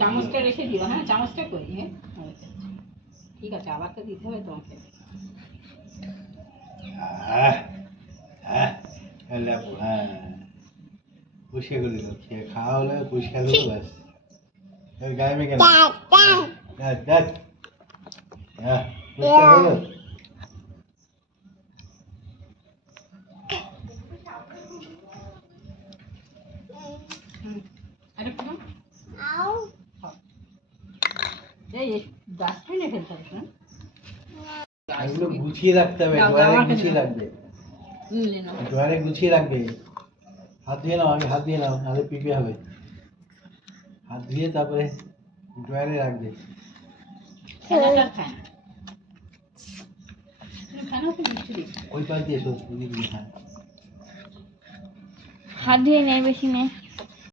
চামচটা রেখে দিও। হ্যাঁ, চামচটা কই? হ্যাঁ, ঠিক আছে, আবার তো দিতে হবে তোমাকে। পরিষ্কার করে দিল, খাওয়া হলে পরিষ্কার হলো ব্যাস। গায়ে মেখে পরিষ্কার হলো। এই ডাস্টবিনে ফেলতে হবে না? এগুলো গুছিয়ে রাখতে হবে, ড্রয়ারে গুছিয়ে রাখবে, ড্রয়ারে গুছিয়ে রাখবে। হাত ধুয়ে নাও, আগে হাত ধুয়ে নাও, নাহলে পিঁপড়ে হবে। হাত ধুয়ে তারপরে ড্রয়ারে রাখবে। ওই পাশ দিয়ে এসো, খায়। হাত ধুয়ে নেই বেশি নেই।